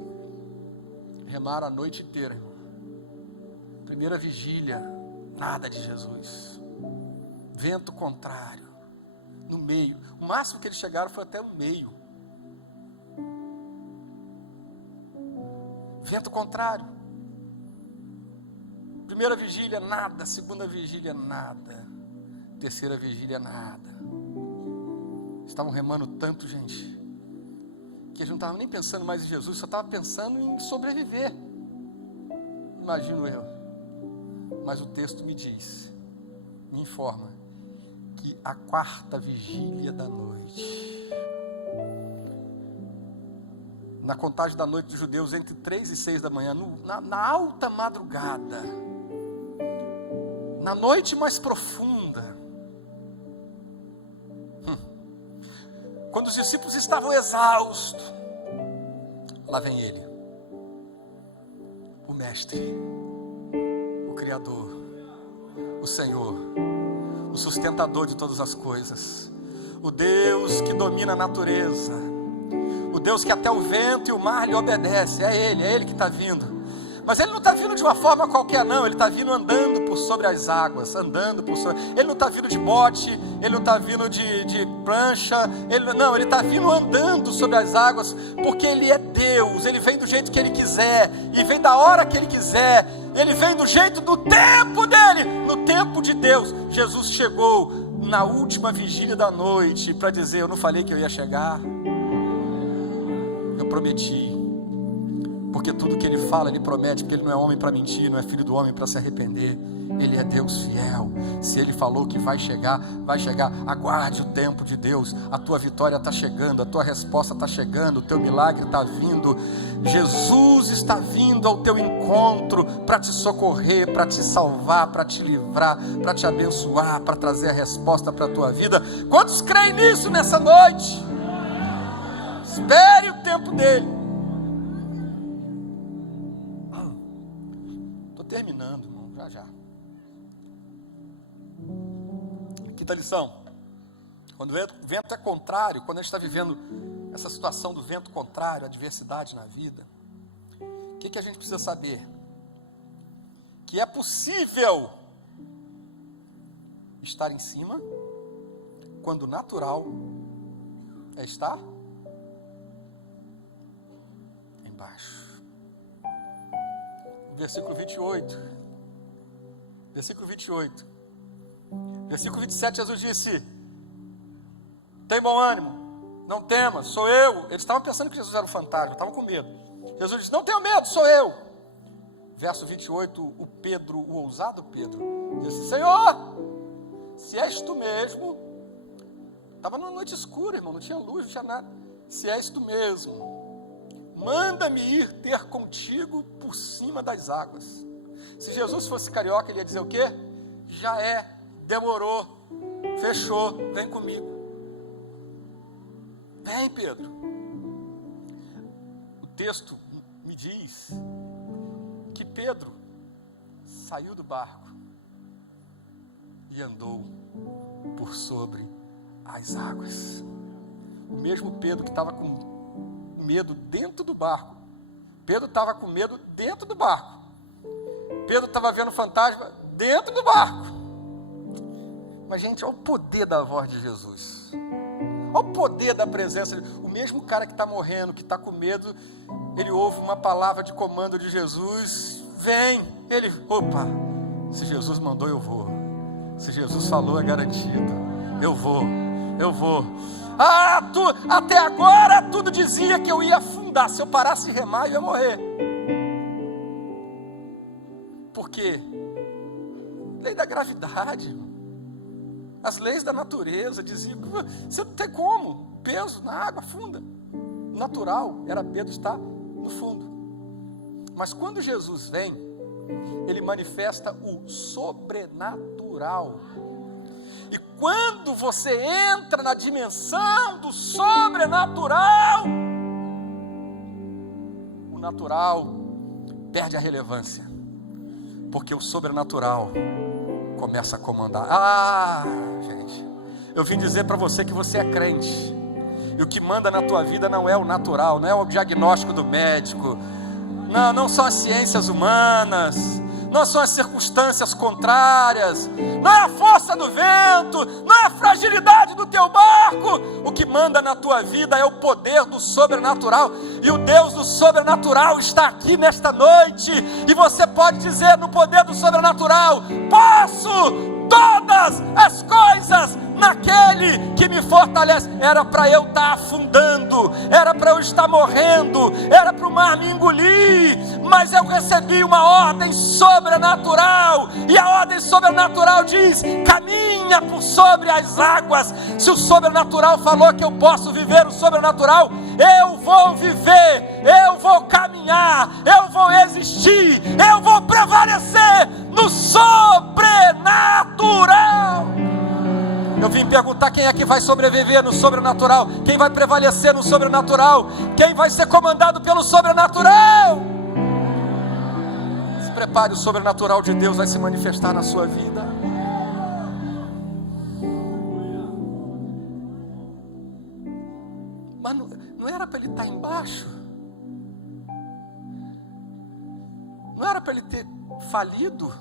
remaram a noite inteira, irmão. Primeira vigília, nada de Jesus. Vento contrário. No meio, o máximo que eles chegaram foi até o meio. Vento contrário. Primeira vigília, nada. Segunda vigília, nada. Terceira vigília, nada. Estavam remando tanto, gente, que eles não estavam nem pensando mais em Jesus, só estavam pensando em sobreviver. Imagino eu. Mas o texto me diz, me informa, que a quarta vigília da noite, na contagem da noite dos judeus, entre 3 e 6 da manhã, na alta madrugada, na noite mais profunda, quando os discípulos estavam exaustos, lá vem Ele, o Mestre, o Criador, o Senhor, o sustentador de todas as coisas, o Deus que domina a natureza, o Deus que até o vento e o mar lhe obedecem. É Ele que está vindo. Mas Ele não está vindo de uma forma qualquer não, Ele está vindo andando por sobre as águas, Ele não está vindo de bote, Ele não está vindo de prancha, Ele está vindo andando sobre as águas, porque Ele é Deus. Ele vem do jeito que Ele quiser, e vem da hora que Ele quiser, Ele vem do jeito do tempo dEle, no tempo de Deus. Jesus chegou na última vigília da noite para dizer: eu não falei que eu ia chegar, eu prometi. Porque tudo que Ele fala, Ele promete, porque Ele não é homem para mentir, não é filho do homem para se arrepender. Ele é Deus fiel. Se Ele falou que vai chegar, vai chegar. Aguarde o tempo de Deus. A tua vitória está chegando, a tua resposta está chegando, o teu milagre está vindo. Jesus está vindo ao teu encontro para te socorrer, para te salvar, para te livrar, para te abençoar, para trazer a resposta para a tua vida. Quantos creem nisso nessa noite? Espere o tempo dEle. Terminando, irmão, já. Quinta lição. Quando o vento é contrário, quando a gente está vivendo essa situação do vento contrário, adversidade na vida, o que a gente precisa saber? Que é possível estar em cima, quando o natural é estar embaixo. Versículo 28, versículo 28, versículo 27, Jesus disse: tem bom ânimo, não temas, sou eu. Eles estavam pensando que Jesus era um fantasma, estavam com medo. Jesus disse: não tenha medo, sou eu. Verso 28, o ousado Pedro, disse: Senhor, se és tu mesmo, estava numa noite escura, irmão, não tinha luz, não tinha nada. Se és tu mesmo, manda-me ir ter contigo por cima das águas. Se Jesus fosse carioca, ele ia dizer o quê? Já é, demorou, fechou, vem comigo. Vem, Pedro. O texto me diz que Pedro saiu do barco e andou por sobre as águas. O mesmo Pedro que estava com medo dentro do barco. Pedro estava com medo dentro do barco. Pedro estava vendo fantasma dentro do barco. Mas, gente, olha o poder da voz de Jesus. Olha o poder da presença. O mesmo cara que está morrendo, que está com medo, ele ouve uma palavra de comando de Jesus. Vem. Ele, opa, se Jesus mandou, eu vou. Se Jesus falou, é garantido. Eu vou. Até agora tudo dizia que eu ia afundar. Se eu parasse de remar, eu ia morrer. Por quê? Lei da gravidade, irmão. As leis da natureza diziam que você não tem como. Peso na água, afunda. O natural era Pedro estar no fundo. Mas quando Jesus vem, ele manifesta o sobrenatural. E quando você entra na dimensão do sobrenatural, o natural perde a relevância, porque o sobrenatural começa a comandar. Gente, eu vim dizer para você que você é crente, e o que manda na tua vida não é o natural, não é o diagnóstico do médico, não são as ciências humanas, não são as circunstâncias contrárias, não é a força do vento, não é a fragilidade do teu barco. O que manda na tua vida é o poder do sobrenatural, e o Deus do sobrenatural está aqui nesta noite, e você pode dizer no poder do sobrenatural: posso todas as coisas naquele que me fortalece. Era para eu estar afundando, era para eu estar morrendo, era para o mar me engolir, mas eu recebi uma ordem sobrenatural, e a ordem sobrenatural diz: caminha por sobre as águas. Se o sobrenatural falou que eu posso viver o sobrenatural, eu vou viver, eu vou caminhar, eu vou existir, eu vou prevalecer no sobrenatural. Eu vim perguntar quem é que vai sobreviver no sobrenatural, quem vai prevalecer no sobrenatural, quem vai ser comandado pelo sobrenatural. Se prepare, o sobrenatural de Deus vai se manifestar na sua vida. Mas não era para ele estar embaixo, não era para ele ter falido.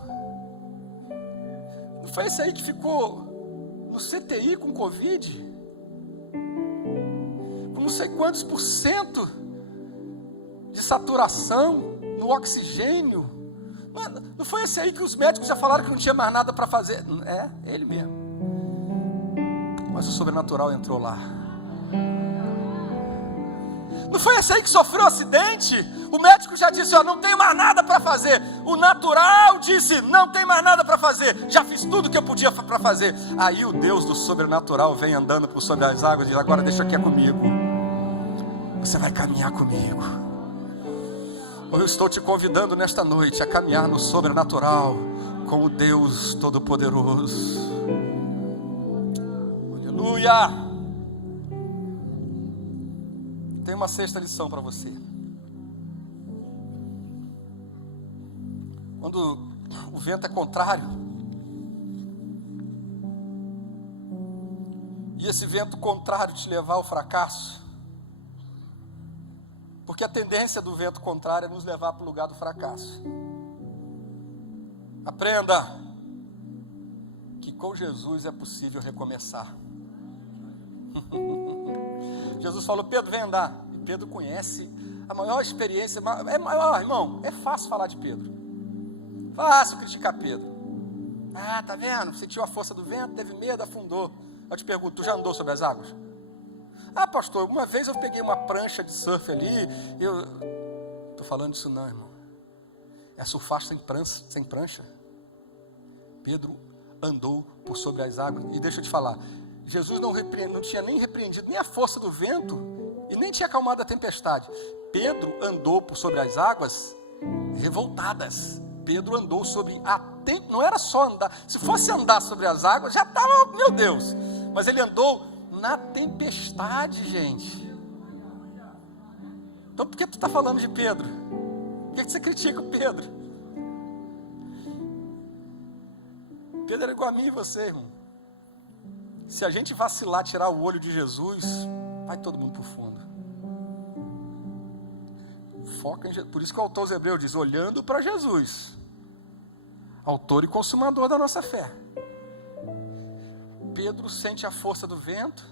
Não foi esse aí que ficou no CTI com Covid, com não sei quantos % de saturação no oxigênio? Não foi esse aí que os médicos já falaram que não tinha mais nada para fazer? É, ele mesmo. Mas o sobrenatural entrou lá. Não foi esse aí que sofreu um acidente? O médico já disse: não tem mais nada para fazer. O natural disse: não tem mais nada para fazer, já fiz tudo que eu podia para fazer. Aí o Deus do sobrenatural vem andando por sobre as águas e diz: agora deixa aqui comigo, você vai caminhar comigo. Eu estou te convidando nesta noite a caminhar no sobrenatural com o Deus Todo-Poderoso. Aleluia. Tem uma sexta lição para você. Quando o vento é contrário, e esse vento contrário te levar ao fracasso, porque a tendência do vento contrário é nos levar para o lugar do fracasso. Aprenda que com Jesus é possível recomeçar. Jesus falou: Pedro, vem andar. E Pedro conhece a maior experiência. É maior, irmão, é fácil falar de Pedro, fácil criticar Pedro. Tá vendo? Sentiu a força do vento, teve medo, afundou. Eu te pergunto: tu já andou sobre as águas? Pastor, uma vez eu peguei uma prancha de surf ali. Eu estou falando disso não, irmão. É surfar sem prancha. Pedro andou por sobre as águas. E deixa eu te falar, Jesus não tinha nem repreendido nem a força do vento, e nem tinha acalmado a tempestade. Pedro andou por sobre as águas revoltadas. Pedro andou sobre não era só andar. Se fosse andar sobre as águas, já estava, meu Deus. Mas ele andou na tempestade, gente. Então por que tu está falando de Pedro? Por que você critica o Pedro? Pedro era igual a mim e você, irmão. Se a gente vacilar, tirar o olho de Jesus, vai todo mundo para o fundo. Foca em Jesus. Por isso que o autor aos Hebreus diz, olhando para Jesus, autor e consumador da nossa fé. Pedro sente a força do vento,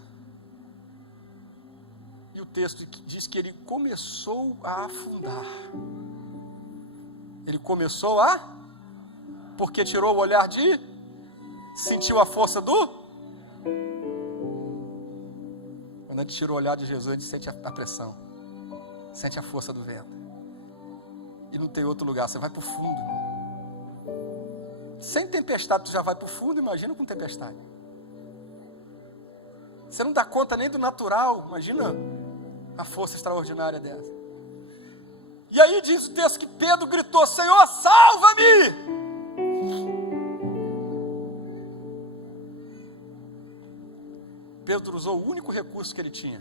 e o texto diz que ele começou a afundar. Ele começou a, porque tirou o olhar de, sentiu a força do, quando a gente tira o olhar de Jesus, a gente sente a pressão, sente a força do vento, e não tem outro lugar, você vai para o fundo, sem tempestade tu já vai para o fundo, imagina com tempestade, você não dá conta nem do natural, imagina a força extraordinária dessa. E aí diz o texto que Pedro gritou, Senhor, salva-me! Pedro usou o único recurso que ele tinha,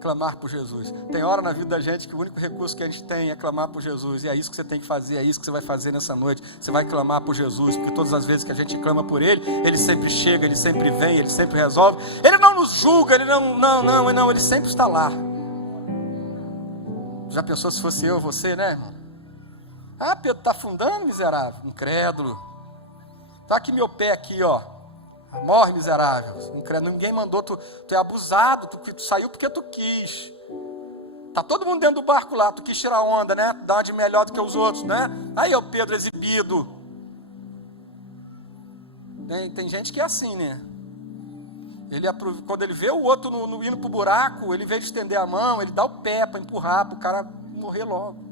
clamar por Jesus. Tem hora na vida da gente que o único recurso que a gente tem é clamar por Jesus, e é isso que você tem que fazer, é isso que você vai fazer nessa noite, você vai clamar por Jesus, porque todas as vezes que a gente clama por Ele, Ele sempre chega, Ele sempre vem, Ele sempre resolve, Ele não nos julga, Ele não, Ele sempre está lá. Já pensou se fosse eu, você, né, irmão? Ah, Pedro está afundando, miserável, incrédulo, está aqui meu pé aqui, ó, morre, miserável, incrédulo, ninguém mandou, tu é abusado, tu saiu porque tu quis, tá todo mundo dentro do barco lá, tu quis tirar onda, né, dar uma de melhor do que os outros, né, aí é o Pedro exibido, tem gente que é assim, né, quando ele vê o outro indo pro buraco, ele, em vez de estender a mão, ele dá o pé para empurrar, para o cara morrer logo.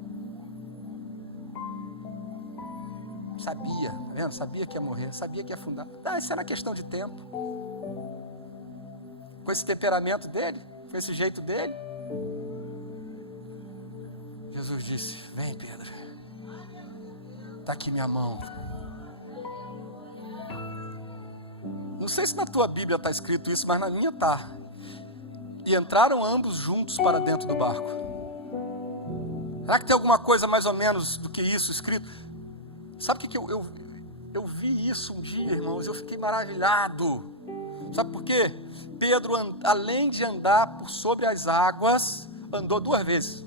Sabia, tá vendo? Sabia que ia morrer, sabia que ia afundar. Isso era questão de tempo. Com esse temperamento dele, com esse jeito dele, Jesus disse, vem Pedro, está aqui minha mão. Não sei se na tua Bíblia está escrito isso, mas na minha está. E entraram ambos juntos para dentro do barco. Será que tem alguma coisa mais ou menos do que isso escrito? Sabe o que eu vi isso um dia, irmãos, eu fiquei maravilhado. Sabe por quê? Pedro, além de andar por sobre as águas, andou 2 vezes.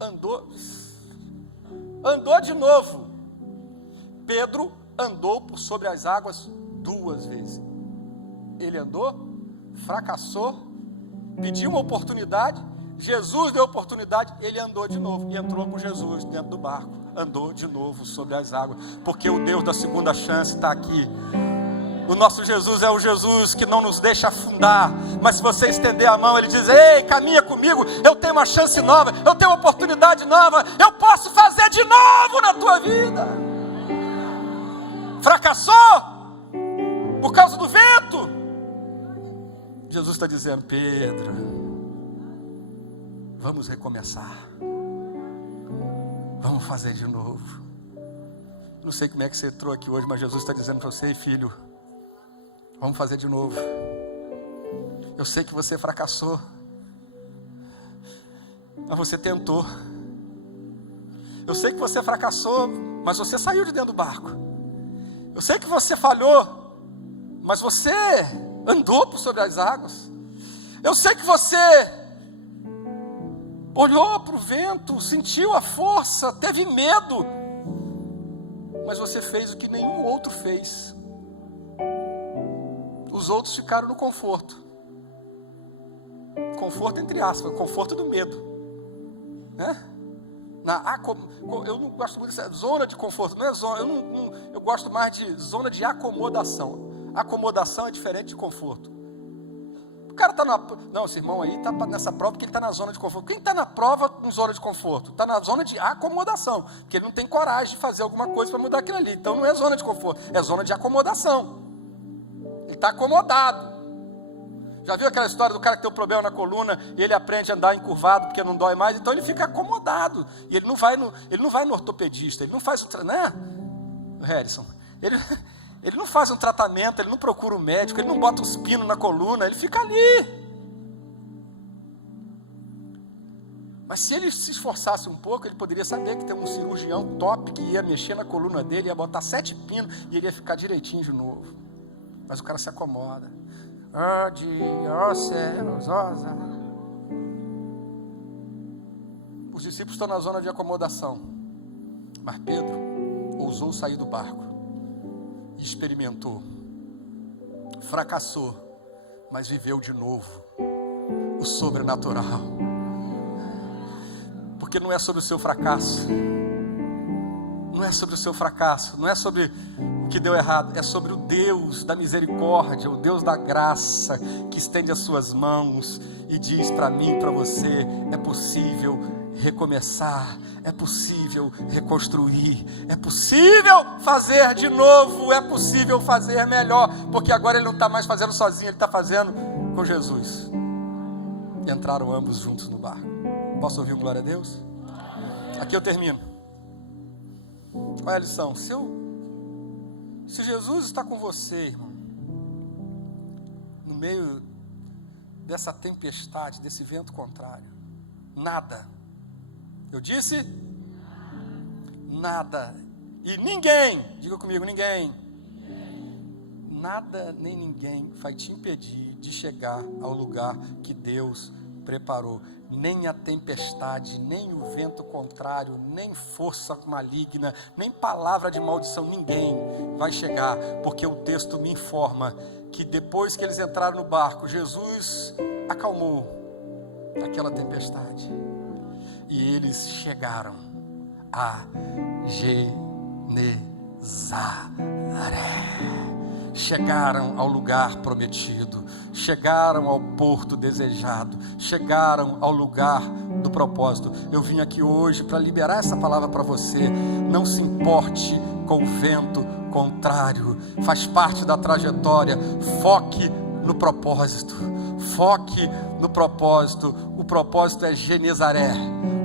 Andou de novo. Pedro andou por sobre as águas 2 vezes. Ele andou, fracassou, pediu uma oportunidade, Jesus deu oportunidade, ele andou de novo e entrou com Jesus dentro do barco. Andou de novo sobre as águas, porque o Deus da segunda chance está aqui. O nosso Jesus é o Jesus que não nos deixa afundar, mas se você estender a mão, Ele diz, ei, caminha comigo, eu tenho uma chance nova, eu tenho uma oportunidade nova, eu posso fazer de novo na tua vida. Fracassou por causa do vento? Jesus está dizendo, Pedro, vamos recomeçar. Vamos fazer de novo. Não sei como é que você entrou aqui hoje, mas Jesus está dizendo para você, filho, vamos fazer de novo. Eu sei que você fracassou, mas você tentou. Eu sei que você fracassou, mas você saiu de dentro do barco. Eu sei que você falhou, mas você andou por sobre as águas. Eu sei que você olhou para o vento, sentiu a força, teve medo, mas você fez o que nenhum outro fez. Os outros ficaram no conforto. Conforto entre aspas, conforto do medo, né? Eu não gosto muito dessa zona de conforto, não é zona, eu gosto mais de zona de acomodação. Acomodação é diferente de conforto. O cara está não, esse irmão aí está nessa prova porque ele está na zona de conforto. Quem está na prova em zona de conforto? Está na zona de acomodação, porque ele não tem coragem de fazer alguma coisa para mudar aquilo ali. Então não é zona de conforto, é zona de acomodação. Ele está acomodado. Já viu aquela história do cara que tem um problema na coluna e ele aprende a andar encurvado porque não dói mais? Então ele fica acomodado. E ele não vai no ortopedista, ele não faz né? Harrison, ele não faz um tratamento, ele não procura um médico, ele não bota uns pinos na coluna, ele fica ali. Mas se ele se esforçasse um pouco, ele poderia saber que tem um cirurgião top que ia mexer na coluna dele, ia botar 7 pinos e ele ia ficar direitinho de novo. Mas o cara se acomoda. Oh dia, oh céus, oh... Os discípulos estão na zona de acomodação. Mas Pedro ousou sair do barco. E experimentou. Fracassou. Mas viveu de novo o sobrenatural. Porque não é sobre o seu fracasso. Não é sobre o seu fracasso. Não é sobre o que deu errado. É sobre o Deus da misericórdia, o Deus da graça, que estende as suas mãos e diz para mim e para você: é possível recomeçar, é possível reconstruir, é possível fazer de novo, é possível fazer melhor, porque agora ele não está mais fazendo sozinho, ele está fazendo com Jesus. Entraram ambos juntos no barco. Posso ouvir um glória a Deus? Aqui eu termino. Qual é a lição? Se Jesus está com você, irmão, no meio dessa tempestade, desse vento contrário, nada, eu disse nada, e ninguém, diga comigo, ninguém, nada nem ninguém vai te impedir de chegar ao lugar que Deus preparou. Nem a tempestade, nem o vento contrário, nem força maligna, nem palavra de maldição, ninguém vai chegar, porque o texto me informa que depois que eles entraram no barco, Jesus acalmou aquela tempestade e eles chegaram a Genezaré. Chegaram ao lugar prometido, chegaram ao porto desejado, chegaram ao lugar do propósito. Eu vim aqui hoje para liberar essa palavra para você. Não se importe com o vento contrário, faz parte da trajetória. Foque no propósito, foque no propósito. O propósito é Genezaré,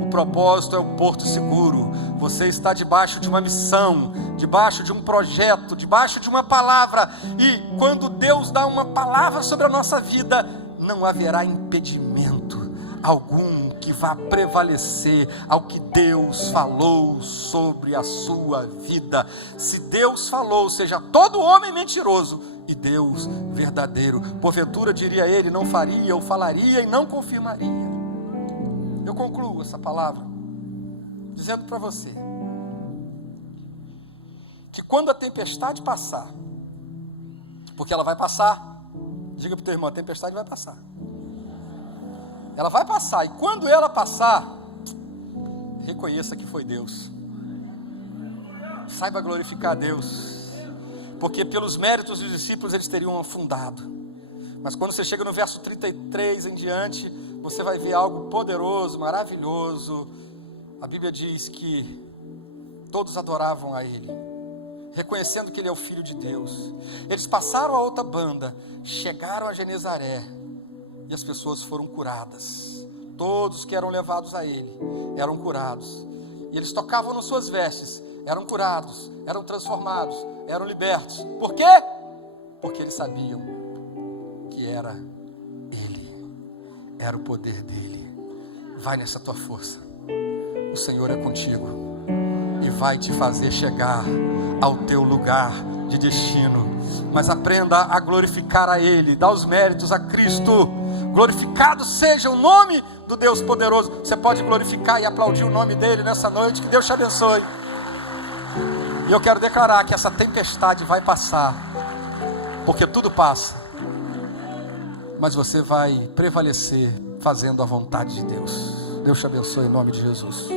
o propósito é o porto seguro. Você está debaixo de uma missão, debaixo de um projeto, debaixo de uma palavra. E quando Deus dá uma palavra sobre a nossa vida, não haverá impedimento algum que vá prevalecer ao que Deus falou sobre a sua vida. Se Deus falou, seja todo homem mentiroso e Deus verdadeiro. Porventura, diria ele, não faria, ou falaria e não confirmaria. Eu concluo essa palavra dizendo para você que quando a tempestade passar, porque ela vai passar, diga para o teu irmão, a tempestade vai passar. Ela vai passar, e quando ela passar, reconheça que foi Deus. Saiba glorificar a Deus, porque pelos méritos dos discípulos eles teriam afundado. Mas quando você chega no verso 33 em diante, você vai ver algo poderoso, maravilhoso. A Bíblia diz que todos adoravam a Ele, reconhecendo que Ele é o Filho de Deus. Eles passaram a outra banda, chegaram a Genezaré, e as pessoas foram curadas. Todos que eram levados a Ele eram curados, e eles tocavam nas suas vestes, eram curados, eram transformados, eram libertos. Por quê? Porque eles sabiam que era Ele, era o poder dEle. Vai nessa tua força, o Senhor é contigo e vai te fazer chegar ao teu lugar de destino. Mas aprenda a glorificar a Ele, dá os méritos a Cristo. Glorificado seja o nome do Deus poderoso. Você pode glorificar e aplaudir o nome dEle nessa noite. Que Deus te abençoe. E eu quero declarar que essa tempestade vai passar, porque tudo passa, mas você vai prevalecer fazendo a vontade de Deus. Deus te abençoe em nome de Jesus.